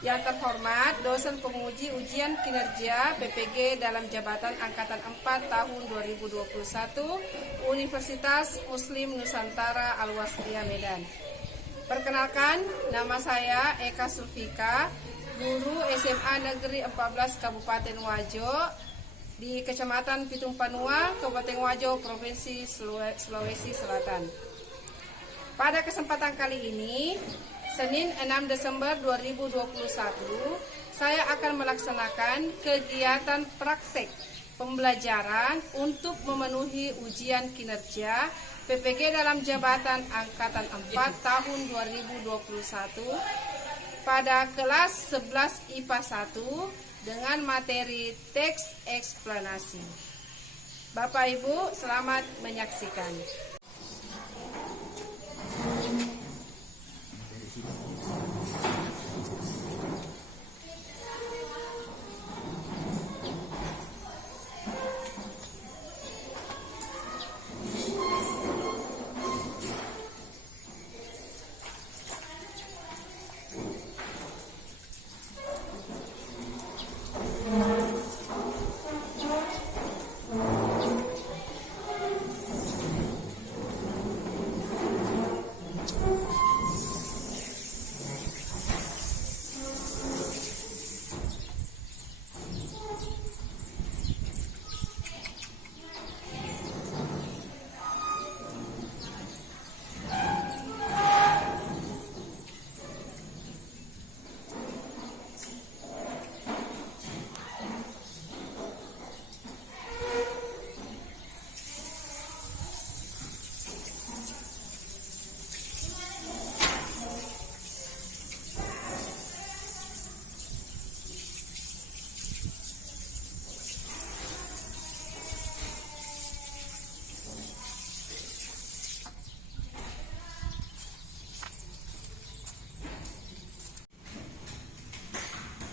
Yang terhormat, dosen penguji ujian kinerja PPG dalam jabatan Angkatan 4 tahun 2021 Universitas Muslim Nusantara Al-Wasliyah Medan. Perkenalkan, nama saya Eka Sulfika, guru SMA Negeri 14 Kabupaten Wajo di Kecamatan Pitung Panua, Kabupaten Wajo, Provinsi Sulawesi Selatan. Pada kesempatan kali ini, Senin 6 Desember 2021, saya akan melaksanakan kegiatan praktek pembelajaran untuk memenuhi ujian kinerja PPG dalam jabatan Angkatan 4 tahun 2021 pada kelas 11 IPA 1 dengan materi teks eksplanasi. Bapak Ibu, selamat menyaksikan.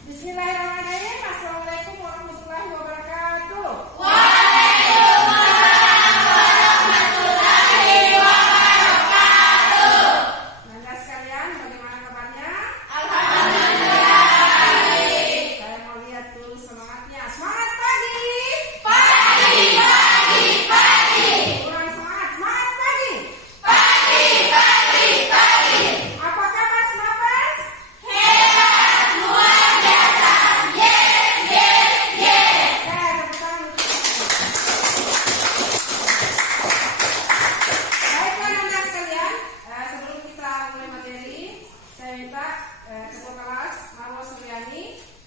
Bismillahirrahmanirrahim. Assalamualaikum warahmatullahi wabarakatuh. Waalaikumsalam warahmatullahi wabarakatuh. Anda sekalian, bagaimana kabarnya? Alhamdulillah baik. Saya mau lihat dulu semangatnya. Semangat pagi. Pagi, pagi, pagi. Kurang semangat. Semangat pagi. Pagi, pagi, pagi. Apa kabar Snappers? Hebat, luar biasa. Yes, yes, yes. Tepuk tangan untuk baiklah Anda sekalian, sebelum kita mulai materi, saya minta ketua kelas Marwa Suryani,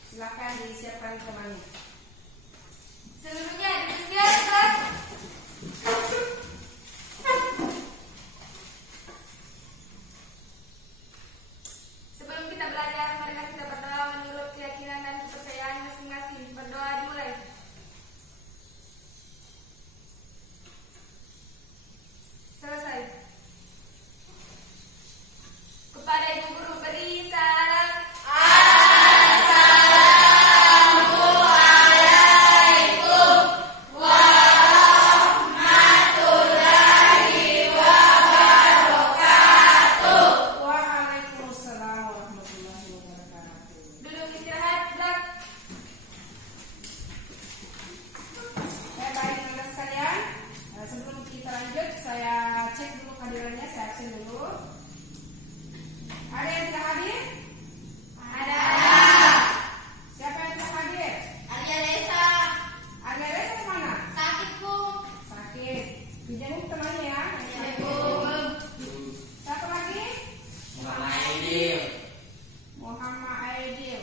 silakan disiapkan temanya. Sebelumnya dipersiapkan. Sebelum kita belajar, mari kita berdoa menurut keyakinan dan kepercayaan masing-masing. Berdoa dimulai. Selesai. Kepada Ibu Guru beri salam. Assalamualaikum warahmatullahi wabarakatuh. Waalaikumsalam warahmatullahi wabarakatuh. Duduk istirahat, Blak. Baik Anda sekalian, sebelum kita lanjut, saya cek dulu kehadirannya, saya absen dulu. Ada yang tidak hadir? Ada. Siapa yang tidak hadir? Arya Lesa. Ada Resa kemana? Sakit, Bu. Sakit. Dijenguk temannya ya. Assalamualaikum. Satu lagi? Muhammad Aidil. Muhammad Aidil.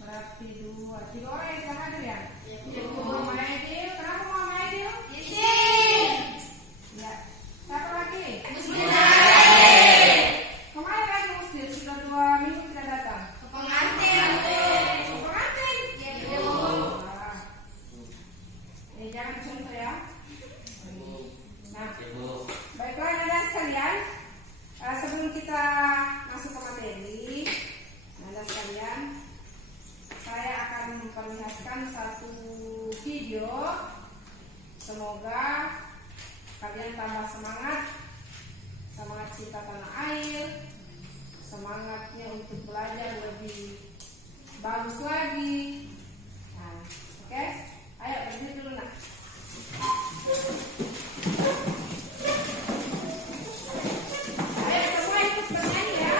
Berarti dua. Tiga orang yang tidak hadir ya? Iya, Bu. Muhammad Aidil. Kenapa Muhammad Aidil? Isin. Ya. Satu lagi? Bismillahirrahmanirrahim. Kemarin lagi Muslim sudah 2 minggu tidak datang. Pengantin, Bu. Pengantin? Iya, Bu. Ah. Jangan contoh ya. Nah, Ibu. baiklah Anda sekalian, sebelum kita masuk ke materi, Anda sekalian, saya akan memperlihatkan satu video. Semoga kalian tambah semangat cinta tanah air, semangatnya untuk belajar lebih bagus lagi. Nah, oke, ayo berdiri dulu nak. Ayo semua ikut bernyanyi ya.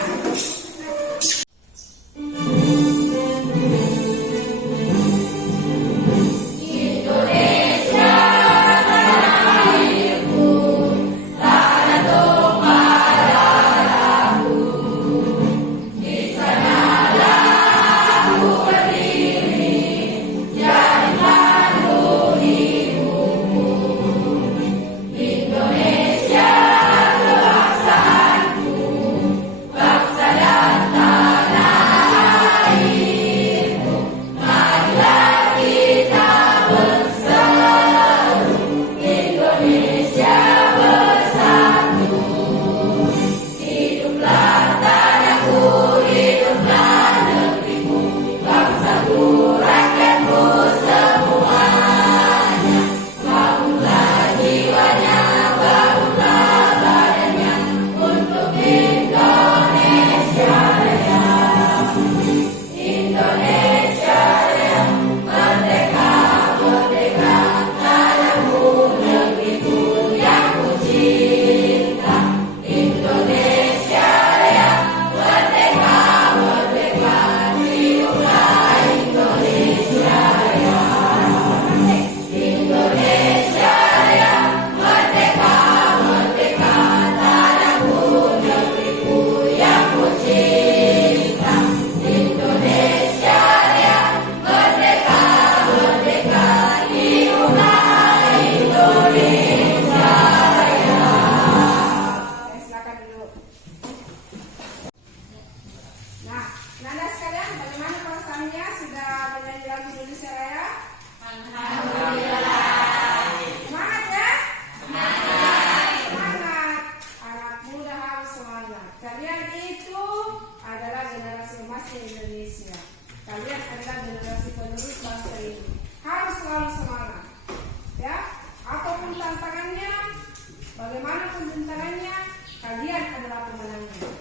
Bagaimanapun rintangannya, kalian adalah pemenangnya.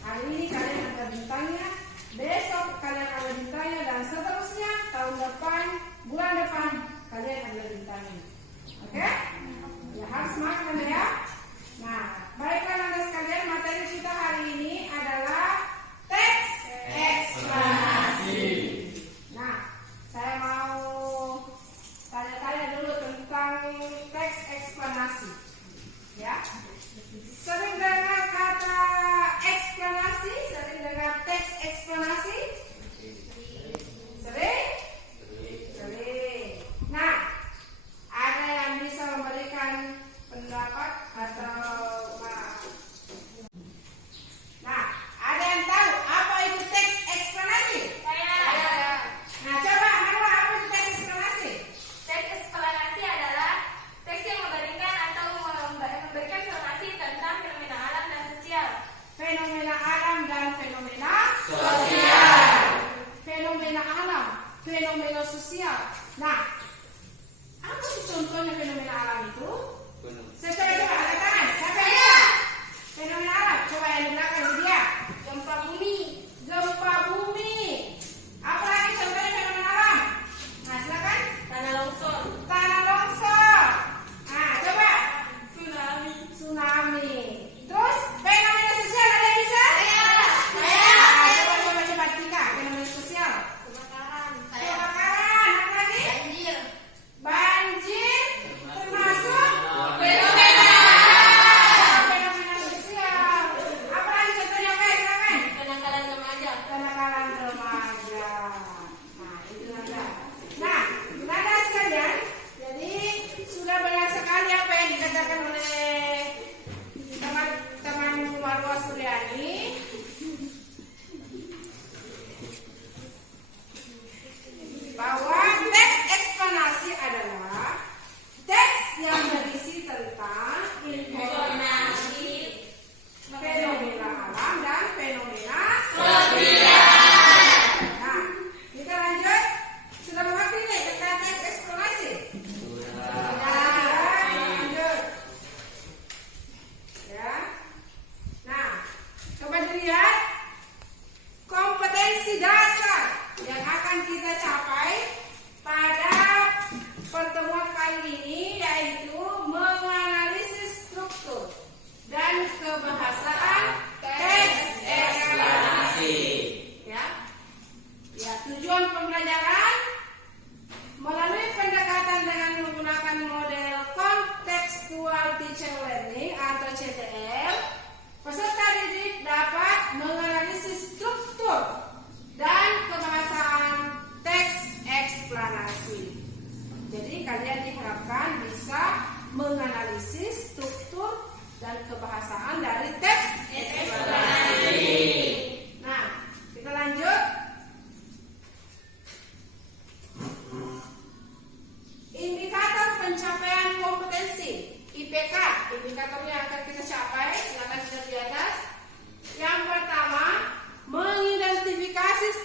Hari ini kalian ada bintangnya, besok kalian ada bintangnya, dan seterusnya tahun depan, bulan depan kalian ada bintangnya. Oke? Ya harus semangat ya. Nah, baiklah Anda sekalian, materi kita hari ini adalah teks eksplanasi. Nah, saya mau tanya-tanya dulu tentang teks eksplanasi. Ya, sering dengar kata eksplanasi, sering dengar teks eksplanasi, sering. Nah, ada yang bisa memberikan pendapat atau nah, ada yang tahu apa itu teks eksplanasi? Saya. Nah, coba Marwa, apa itu teks eksplanasi? Teks eksplanasi adalah teks yang memberikan atau memberikan informasi tentang fenomena alam dan sosial. Fenomena alam dan fenomena sosial. Fenomena alam, fenomena sosial. Nah, apa sih contohnya fenomena alam itu? Coba angkat tangan. Siapa yang bisa? Fenomena alam. Coba yang di belakang itu dia. Gempa bumi. Gempa bumi. Apa lagi contohnya fenomena alam? Nah, silakan. Tanah longsor. Tanah longsor. Nah, coba. Tsunami. Tsunami. Terus fenomena sosial ada yang bisa? Saya. Coba Tika. Fenomena sosial. Kebakaran. Kebakaran. Apa lagi? Banjir. Banjir. Termasuk Fenomena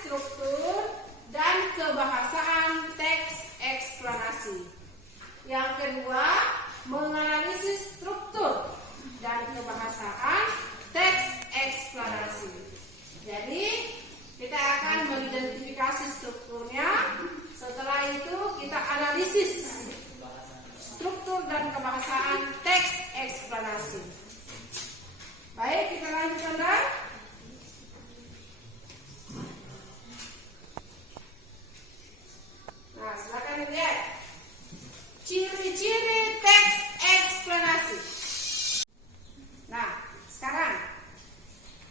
struktur dan kebahasaan teks eksplanasi. Yang kedua, menganalisis struktur dan kebahasaan teks eksplanasi. Jadi, kita akan mengidentifikasi strukturnya. Setelah itu, kita analisis struktur dan kebahasaan teks eksplanasi. Baik, kita lanjutkan dan nah, silakan lihat ciri-ciri teks eksplanasi. Nah, sekarang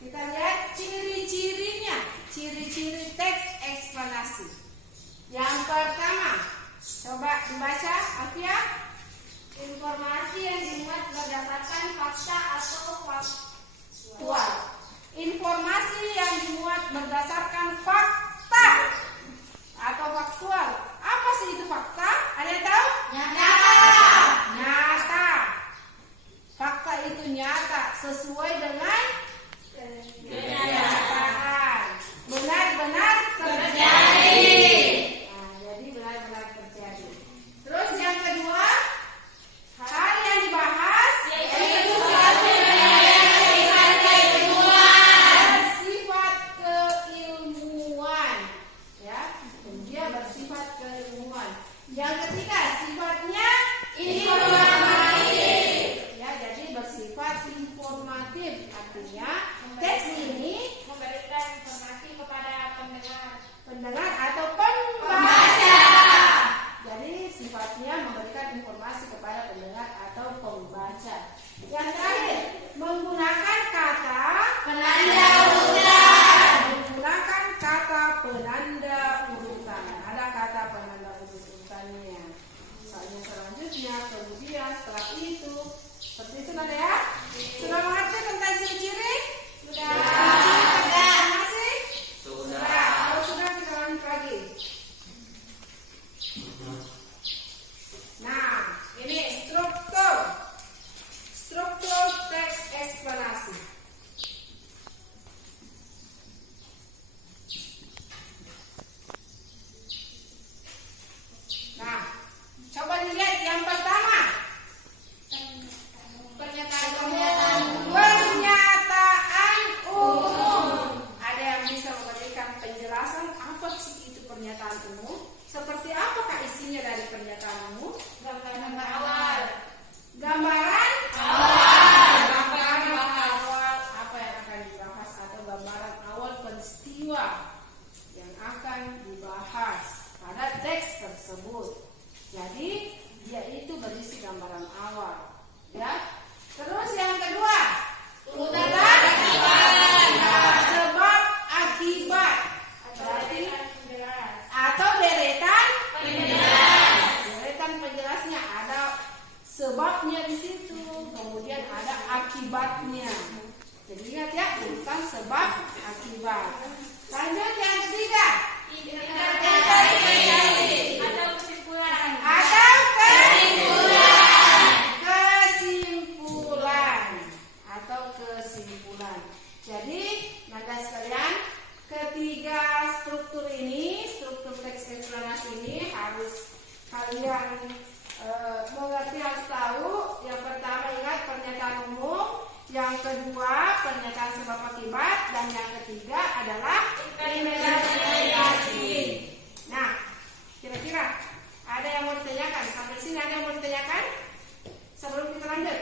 kita lihat ciri-cirinya, ciri-ciri teks eksplanasi. Yang pertama, coba dibaca, Afia. Informasi yang dimuat berdasarkan fakta atau Faktual. Informasi yang dimuat berdasarkan fakta atau faktual. Apa sih itu fakta? Ada yang tahu? Nyata. Fakta itu nyata sesuai dengan kenyataan. Benar-benar terjadi. Nah, jadi benar-benar terjadi. Terus yang kedua, hal yang dibahas yaitu bersifat keilmuan, ya, dia bersifat keilmuan. Yang ketiga, sifatnya informatif, ya, jadi bersifat informatif. Artinya teks ini memberikan informasi kepada pendengar atau pembaca. Jadi sifatnya memberikan informasi kepada pendengar atau pembaca. Yang terakhir, menggunakan kata penanda urutan. Menggunakan kata penanda urutan. Ada kata penanda urutannya. Misalnya selanjutnya, kemudian, setelah itu. Seperti itu kan ya? Sudah mengerti tentang ciri-ciri? Sudah. Masih? Sudah. Kalau sudah, kita lanjut lagi. Nah, ini struktur teks eksplanasi. Nah, coba dilihat yang pertama, pernyataan umum. Ada yang bisa memberikan penjelasan apa sih itu pernyataan umum? Seperti apakah isinya dari pernyataan umum? gambaran awal. Gambaran awal apa yang akan dibahas atau gambaran awal peristiwa yang akan dibahas pada teks tersebut. Jadi dia itu berisi gambaran awal, ya. Terus yang kedua, urutan sebab akibat, berarti atau deretan penjelasnya. Ada sebabnya di situ, kemudian ada akibatnya. Jadi ingat ya, urutan sebab akibat. Lanjut yang ketiga, Interpretasi atau kesimpulan. Kesimpulan. Jadi, maka sekalian, ketiga struktur ini, struktur teks eksplanasi ini harus kalian mengerti, harus tahu. Yang pertama, ingat pernyataan umum. Yang kedua, pernyataan sebab akibat. Dan yang ketiga adalah interpretasi. Nah, kira-kira ada yang mau ditanyakan? Sampai sini ada yang mau ditanyakan? Sebelum kita lanjut,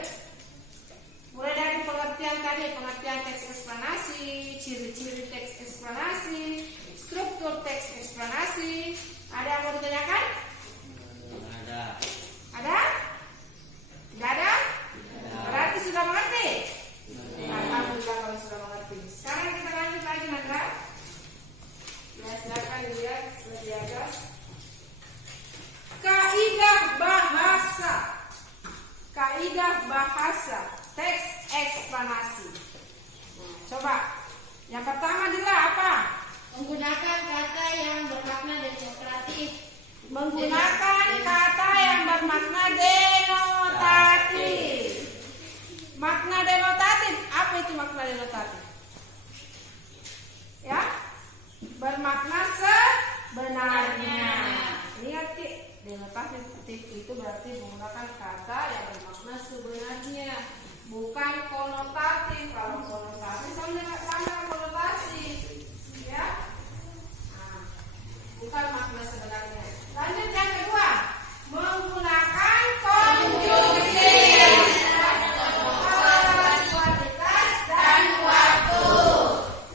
mulai dari pengertian tadi, pengertian teks eksplanasi, ciri-ciri teks eksplanasi, struktur teks eksplanasi. Ada yang mau ditanyakan? Ada. Ada? Tidak ada? Berarti sudah mengerti? Alhamdulillah kalau sudah mengerti. Sekarang kita lanjut lagi, Nandra. Ya, silakan dilihat di atas. Kaidah bahasa. Kaidah bahasa teks eksplanasi. Nah, coba. Yang pertama adalah apa? Menggunakan kata yang bermakna denotatif. Menggunakan kata yang bermakna denotatif. Makna denotatif. Apa itu makna denotatif? Ya, bermakna konotatif itu berarti menggunakan kata yang bermakna sebenarnya, bukan konotatif. Kalau konotatif sama konotasi, ya. Nah, bukan makna sebenarnya. Lanjut yang kedua, menggunakan konjungsi kasualitas dan waktu.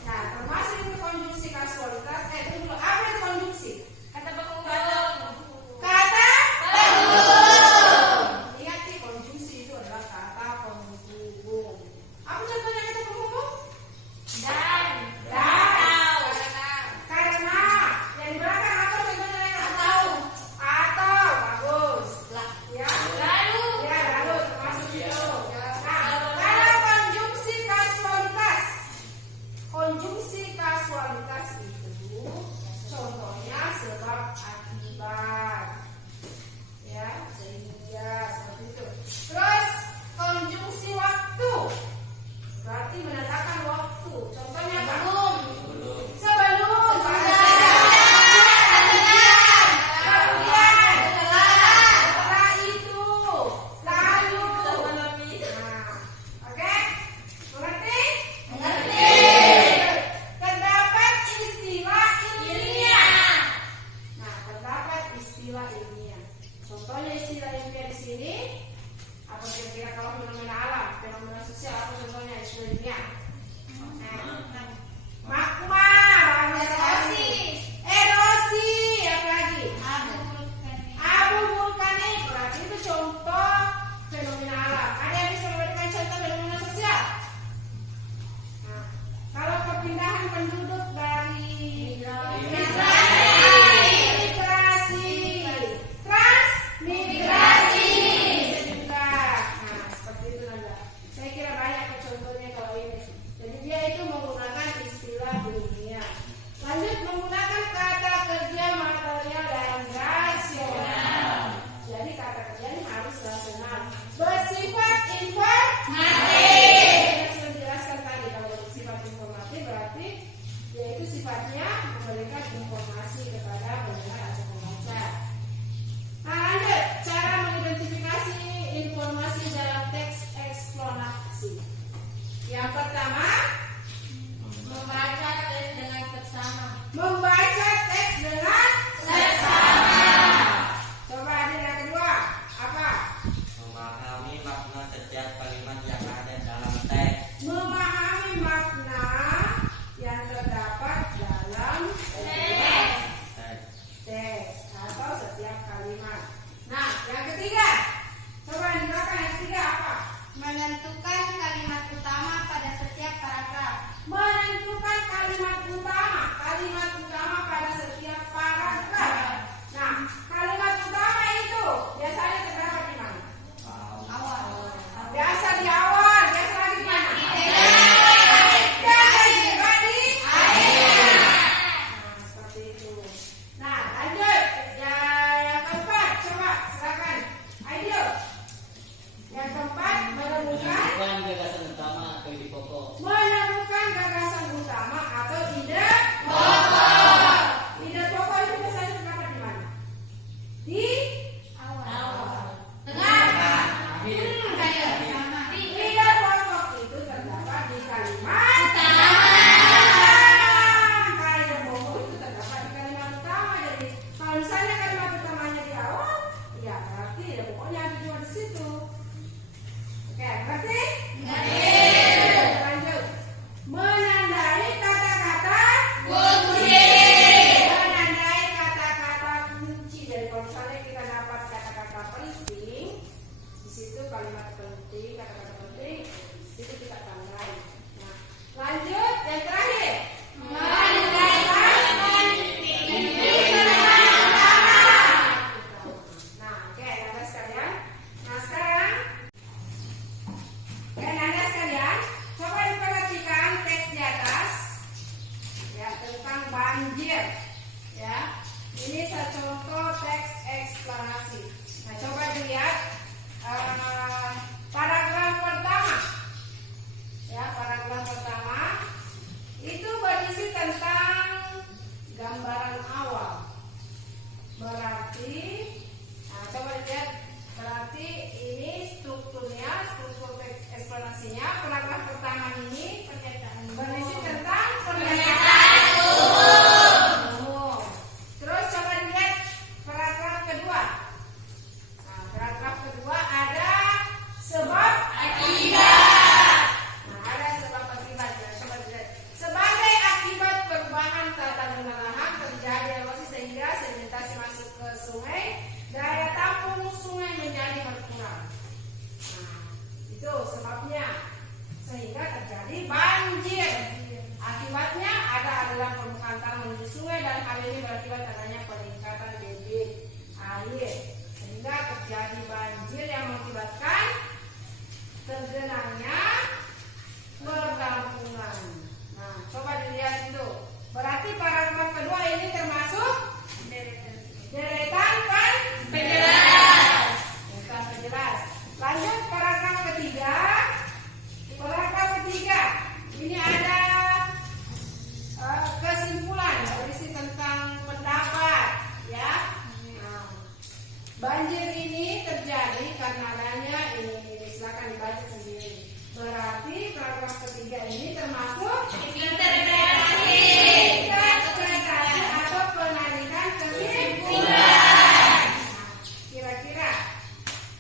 Nah, termasuk itu konjungsi kasualitas. Itu dulu, apa itu konjungsi? Kata penghubung. Kata penghubung. Ingat nih, konjungsi itu adalah kata penghubung. Apa contohnya kata penghubung? Dan. Karena yang di belakang apa contohnya? Atau bagus. Ya. Lalu. Ya, lalu termasuk itu. Nah, kalau konjungsi kasualitas. Konjungsi kasualitas itu contohnya sebab akibat. Ya, sehingga seperti itu. Terus konjungsi waktu berarti menandakan waktu. Contohnya apa? Belum. Sebelum, setelah itu, lalu. Sebelum itu. Nah, oke? Mengerti? Mengerti. Terdapat istilah ilmiah. Ilmiah. Nah, terdapat istilah ilmiah. Contohnya istilah ilmiah di sini apa kira-kira kalau fenomena alam, fenomena sosial apa contohnya istilah ilmiah? Magma, bagus sekali. Erosi, apa lagi? Abu vulkanik, berarti itu contoh fenomena alam. Ada yang bisa memberikan contoh fenomena sosial? Nah, kalau perpindahan penduduk dari migrasi, transmigrasi juga. Nah, seperti itu Nanda. Saya kira banyak contohnya kalau ini. Jadi dia itu menggunakan istilah ilmiah. Lanjut, menggunakan kata kerja material dan rasional. Jadi kata kerja ini harus rasional, bersifat informatif. Saya sudah jelaskan tadi kalau bersifat informatif berarti yaitu sifatnya memberikan informasi kepada pendengar atau pembaca. Nah, lanjut, cara mengidentifikasi informasi dalam teks eksplanasi. Yang pertama, Membaca teks dengan seksama. membaca teks dengan seksama. Coba adik yang kedua, apa? Memahami makna setiap kalimat yang ada dalam teks. Memahami makna yang terdapat dalam Teks. teks atau setiap kalimat. Nah, yang ketiga, coba di belakang yang ketiga apa? Menentukan kalimat utama pada setiap paragraf. Menentukan kalimat utama pada setiap paragraf. Nah, kalimat utama itu biasanya terdapat di mana? Awal. Biasa di awal, biasa lagi di mana? Biasa juga di akhir. Nah, seperti itu. Nah, lanjut. Yang keempat, coba silakan. Ayo. Yang keempat, menemukan Gagasan utama atau ide pokok. menemukan gagasan utama atau ide pokok. Ide pokok itu biasanya terdapat di mana? Di Awal. tengah. Kayak Ide pokok itu terdapat di kalimat utama. Ide pokok itu terdapat di kalimat utama. Jadi kalau misalnya kalimat utamanya di awal, ya berarti ide pokoknya ada cuma di situ. Oke, berarti? Lanjut. Menandai kata-kata kunci. Menandai kata-kata kunci. Jadi kalau misalnya kita dapat kata-kata penting, di situ kalimat penting, kata-kata penting, di situ kita tandai. Nah, lanjut yang terakhir. Nah, oke, Anda sekalian. Nah, sekarang Anda sekalian, coba diperhatikan teks di atas ya tentang banjir. Ya, ini contoh teks eksplanasi. Nah, coba dilihat paragraf pertama. Ya, paragraf pertama itu berisi tentang gambaran awal. Berarti berakibat adanya peningkatan debit air sehingga terjadi banjir yang mengakibatkan tergenangnya perkampungan. Nah, coba dilihat itu. Berarti paragraf kedua ini termasuk deretan penjelas. Bukan penjelas. Lanjut paragraf ketiga. Paragraf ketiga ini ada kesimpulan berisi tentang pendapat, ya. Nah, banjir ini terjadi karena adanya ini. Silakan dibaca sendiri. Berarti paragraf ketiga ini termasuk interpretasi atau penarikan kesimpulan. Kira-kira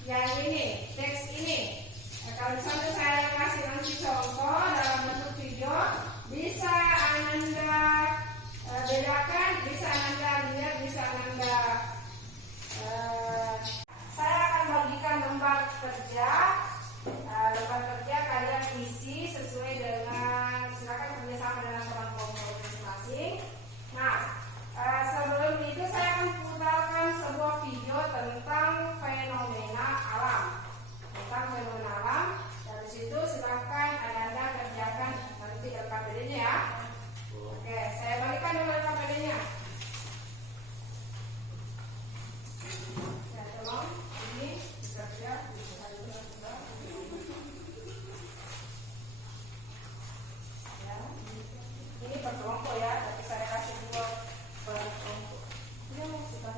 yang ini, teks ini, kalau misalnya saya kasih nanti contoh dalam bentuk video, bisa Ananda bedakan, bisa Ananda lihat, bisa Ananda saya akan bagikan lembar kerja. Lembar kerja kalian isi sesuai dengan, silakan kerjasama dengan teman kelompok masing-masing. Nah, sebelum itu saya akan putarkan sebuah video tentang fenomena alam. Dari situ silakan Anda kerjakan nanti LKPD-nya ya. Oke, saya balikan dulu LKPD-nya. Ya, tolong ini kerja. Ini per kelompok ya, tapi saya kasih dua per kelompok. Ini mau sudah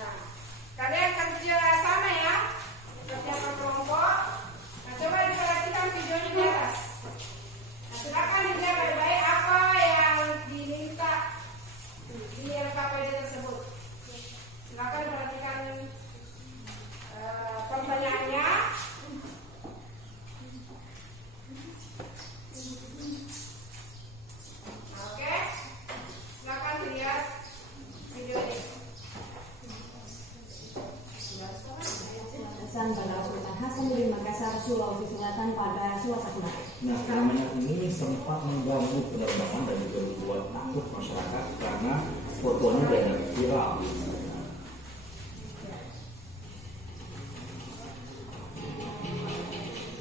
Nah, kalian kerja sama ya, kerja per kelompok. Nah, coba diperhatikan videonya di atas. Nah, silakan dilihat baik-baik apa yang diminta di LKPD tersebut. Silakan perhatikan pertanyaannya. Oke, silakan dilihat video ini. Pesan Bandara Sultan Hasanuddin Makassar, Sulawesi Selatan pada Selasa kemarin. Nah, fenomena ini sempat mengganggu penerbangan dan juga membuat takut masyarakat karena fotonya beredar viral.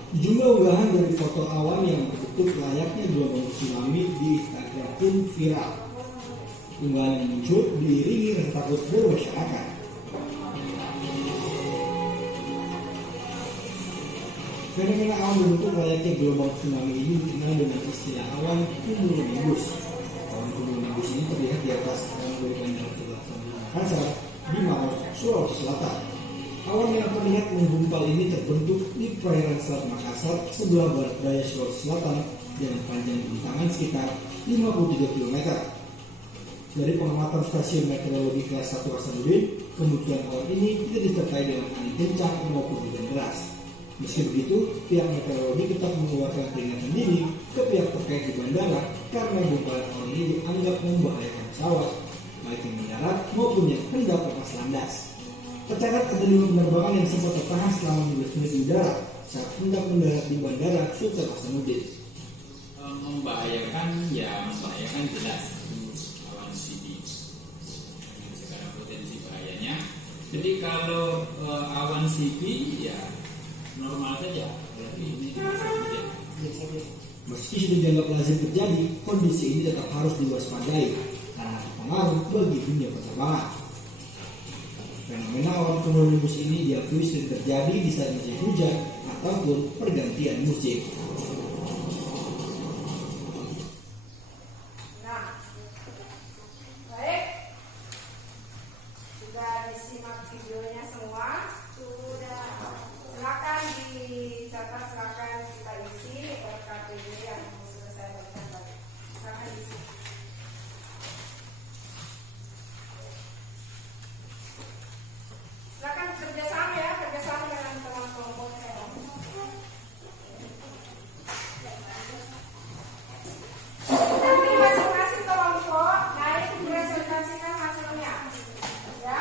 Jumlah unggahan dari foto awan yang berbentuk layaknya gelombang tsunami di Instagram pun viral. Unggahan yang muncul diiringi rasa takut dari masyarakat. Fenomena awan berbentuk layaknya gelombang tsunami ini dikenal dengan istilah awan cumulonimbus. Awan cumulonimbus ini terlihat di atas dari Bandara Sultan Makassar di Maros, Sulawesi Selatan. Awan yang terlihat menggumpal ini terbentuk di perairan Selat Makassar sebelah barat daya Sulawesi Selatan dengan panjang bentangan sekitar 53 km. Dari pengamatan stasiun meteorologi kelas 1 Hasanuddin, kemunculan awan ini tidak disertai dengan angin kencang maupun hujan deras. Meski begitu, pihak meteorologi tetap mengeluarkan peringatan dini ke pihak terkait di bandara karena gumpalan awan ini dianggap membahayakan pesawat, baik yang mendarat maupun yang hendak lepas landas. Tercatat ada 5 penerbangan yang sempat tertahan selama 15 menit di udara saat hendak mendarat di bandara Sultan Hasanuddin. Membahayakan jelas awan CP. Sekarang potensi bahayanya. Jadi kalau awan CP ya normal saja. Berarti ini saja. Meski sudah dianggap lazim terjadi, kondisi ini tetap harus diwaspadai karena berpengaruh bagi dunia penerbangan. Fenomena awan cumulonimbus ini diakui sering terjadi di saat musim hujan ataupun pergantian musim. Nah, baik, sudah disimak videonya semua. Sudah, silakan dicatat, silakan kita isi RKPD yang sudah saya berikan tadi. Silakan diisi. Silakan kerjasama ya, kerjasama dengan teman kelompok saya. Nanti masing-masing kelompok naik presentasikan hasilnya, ya.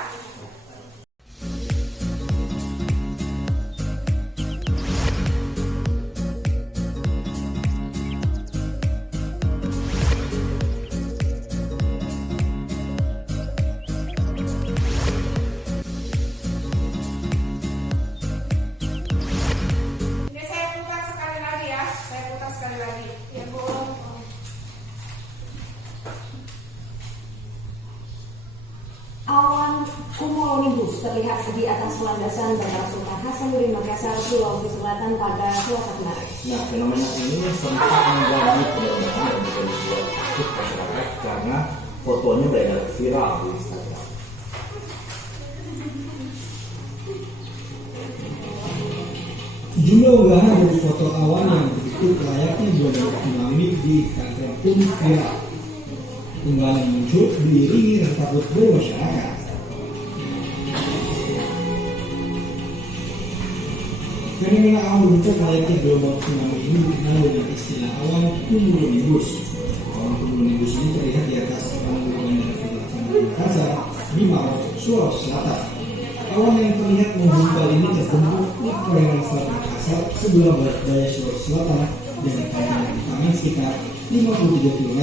terlihat di atas landasan Bandara Sultan Hasanuddin Makassar, Sulawesi Selatan pada Selasa kemarin. Nah, fenomena ini sempat mengganggu penerbangan dan juga membuat takut masyarakat karena fotonya beredar viral di Instagram. Jumlah unggahan dari foto awan yang begitu layaknya gelombang tsunami di Instagram pun viral. Unggahan yang muncul diiringi rasa takut dari masyarakat. Fenomena awan begitu layaknya gelombang tsunami ini dikenal dengan istilah awan cumulonimbus. Awan cumulonimbus ini terlihat di atas permukaan dari Sulawesi Makassar di Maros, Sulawesi Selatan. Awan yang terlihat menggumpal ini terbentuk di perairan Selat Makassar sebelah barat daya Sulawesi Selatan dengan panjang tangan sekitar 53 km.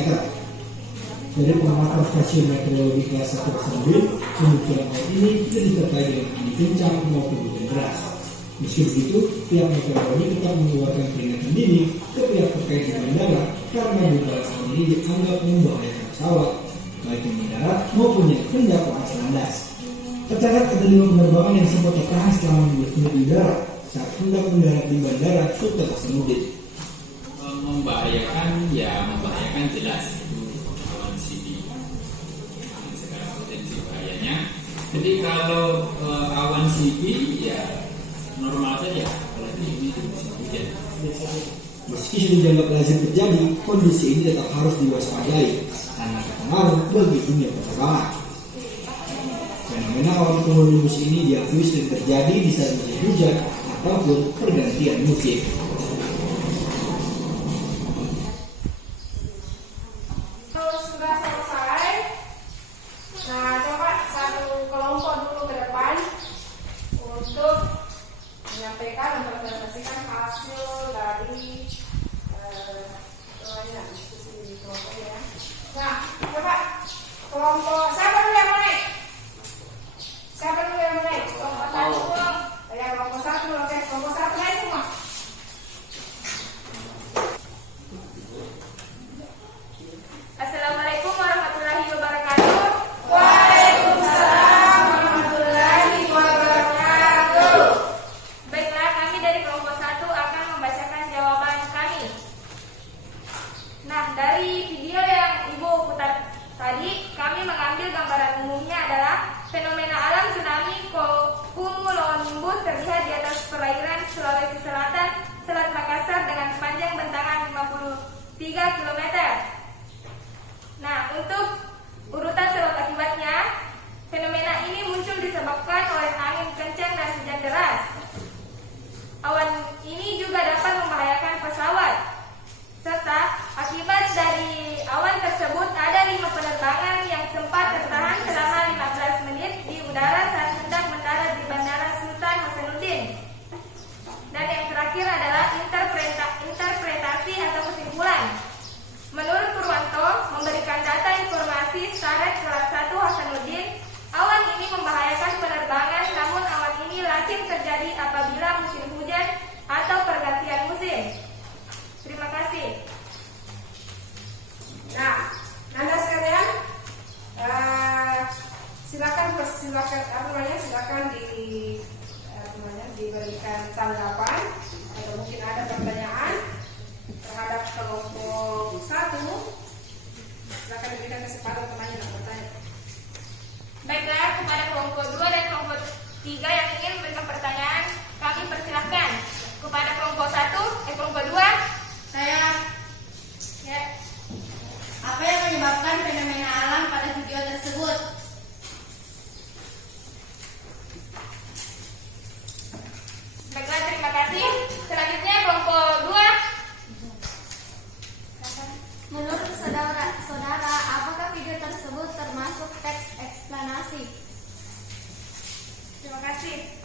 Dari pengamatan stasiun meteorologi kelas 1 Hasanuddin, pembentukan awan ini tidak disertai dengan angin kencang maupun hujan deras. Meski begitu, pihak meteorologi tetap mengeluarkan peringatan dini ke pihak terkait di bandara karena dugaan awan ini dianggap membahayakan pesawat, baik yang mendarat maupun yang hendak lepas landas. Tercatat ada 5 penerbangan yang sempat tertahan selama 12 menit di darat saat hendak mendarat di bandara Sultan Hasanuddin. Membahayakan jelas itu awan CB. Sekarang potensi bahayanya. Jadi kalau awan CB ya normal saja, apalagi ini musim hujan. Meski sudah dianggap lazim terjadi, kondisi ini tetap harus diwaspadai karena berpengaruh bagi dunia penerbangan. Fenomena awan cumulonimbus ini diakui sering terjadi di saat musim hujan ataupun pergantian musim. Terus sudah selesai. Nah, coba satu kelompok dulu ke depan untuk menyampaikan mempresentasikan hasil dari diskusi di kelompok ya. Nah, coba kelompok siapa dulu yang mau naik? Siapa dulu yang mau naik? Kelompok satu. Ya, kelompok satu. Oke, kelompok satu naik semua. Assalamualaikum warahmatullahi wabarakatuh. Waalaikumsalam warahmatullahi wabarakatuh. Baiklah, kami dari kelompok 1 akan membacakan jawaban kami. Nah, dari video yang Ibu putar tadi, kami mengambil gambaran umumnya adalah fenomena alam tsunami cumulonimbus terlihat di atas perairan Sulawesi Selatan, Selat Makassar dengan panjang bentangan 53 km. Nah, untuk urutan sebab akibatnya, fenomena ini muncul disebabkan oleh angin kencang dan hujan deras. Awan ini juga dapat membahayakan pesawat. Serta akibat dari awan tersebut ada 5 penerbangan yang sempat tertahan selama 15 menit di udara saat hendak mendarat di Bandara Sultan Hasanuddin. Dan yang terakhir adalah interpretasi atau kesimpulan. Menurut Purwanto, memberikan data informasi Staret kelas 1 Hasanuddin, awan ini membahayakan penerbangan, namun awan ini lazim terjadi apabila musim hujan atau pergantian musim. Terima kasih. Nah, Anda sekalian, silakan diberikan tanggapan atau mungkin ada pertanyaan terhadap kelompok 1. Silakan diberikan kesempatan temannya untuk bertanya. Baiklah, kepada kelompok 2 dan kelompok 3 yang ingin memberikan pertanyaan, kami persilahkan. Kepada kelompok 1, kelompok 2, Saya ya. apa yang menyebabkan fenomena alam pada video tersebut? Baiklah, terima kasih. Selanjutnya kelompok 2. Menurut saudara, apakah video tersebut termasuk teks eksplanasi? Terima kasih.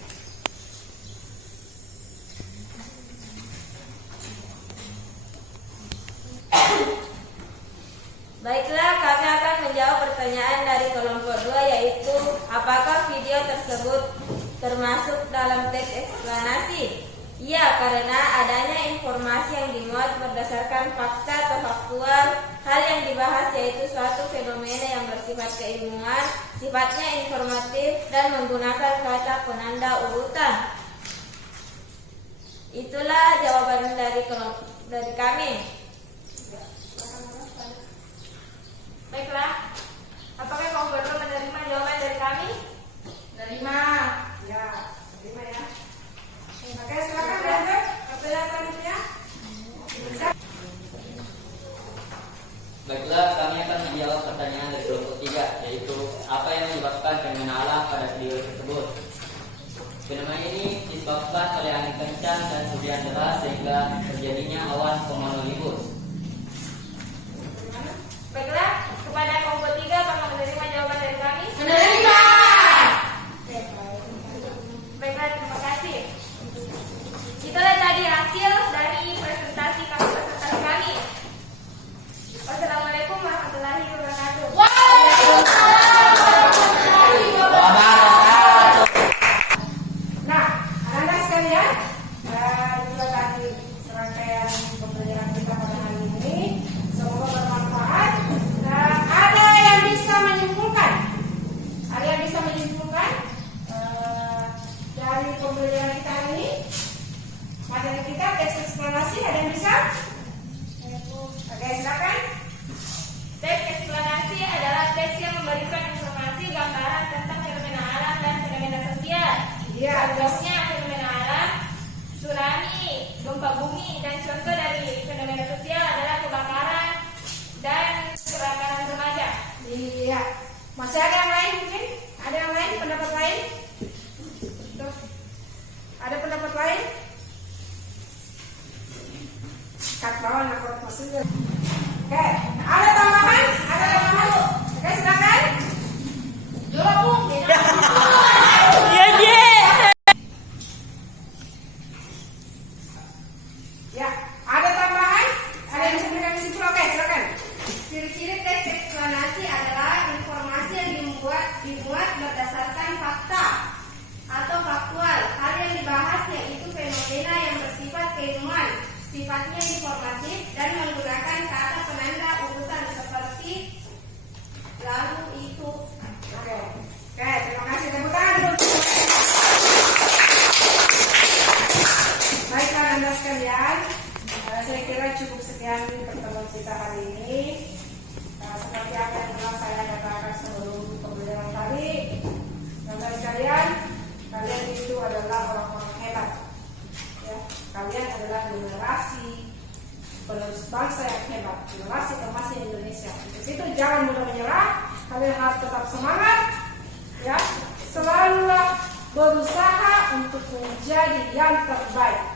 Baiklah, kami akan menjawab pertanyaan dari kelompok 2, yaitu apakah video tersebut termasuk dalam teks eksplanasi? Ya, karena adanya informasi yang dimuat berdasarkan fakta atau faktual. Hal yang dibahas yaitu suatu fenomena yang bersifat keilmuan sifatnya informatif dan menggunakan kata penanda urutan. Itulah jawaban dari kami. Baiklah, apakah kaum berdua menerima jawaban dari kami? Menerima. Ya, menerima ya. Oke, silakan lanjut. Pertanyaan selanjutnya. Baiklah, kami akan menjawab pertanyaan dari kelompok 3, yaitu apa yang menyebabkan fenomena alam pada video tersebut. Fenomena ini disebabkan oleh angin kencang dan hujan deras sehingga terjadinya awan cumulonimbus. Baiklah, kepada kelompok 3 apakah menerima jawaban dari kami? Menerima. Baiklah, terima kasih. Itulah tadi hasil dari presentasi kami. Wassalamualaikum warahmatullahi wabarakatuh. Nah, anak-anak sekalian, itulah tadi serangkaian pembelajaran kita pada hari ini. Semoga bermanfaat. Ada yang bisa menyimpulkan? Ada yang bisa menyimpulkan dari pembelajaran kita hari ini? Materi kita teks eksplanasi, ada yang bisa? Oke, silakan. Teks eksplanasi adalah teks yang memberikan informasi gambaran tentang fenomena alam dan fenomena sosial. Iya, Contohnya fenomena alam, tsunami, gempa bumi, dan contoh dari fenomena sosial adalah kebakaran dan kebakaran remaja. Iya. Masih ada yang lain mungkin? Ada yang lain? Pendapat lain? Tuh. Ada pendapat lain? Kat bawah nak maksudnya. Oke, ada tambahan? Ada tambahan? Oke, silakan. Jawab, Bu. Ya, ada tambahan? Ada yang bisa memberikan kesimpulan? Oke, silakan. Ciri-ciri teks eksplanasi adalah informasi yang dimuat berdasarkan fakta atau faktual. Hal yang dibahas yaitu fenomena yang bersifat keilmuan, sifatnya informatif dan menggunakan kata penanda urutan seperti lalu itu. Oke, terima kasih. Tepuk tangan dulu. Baiklah Anda sekalian, saya kira cukup sekian pertemuan kita hari ini. Seperti apa yang telah saya katakan sebelum pembelajaran tadi, Anda sekalian, kalian itu adalah orang-orang hebat. Ya, kalian adalah generasi penerus bangsa yang hebat, generasi emas Indonesia. Untuk itu jangan mudah menyerah, kalian harus tetap semangat, ya, selalu berusaha untuk menjadi yang terbaik.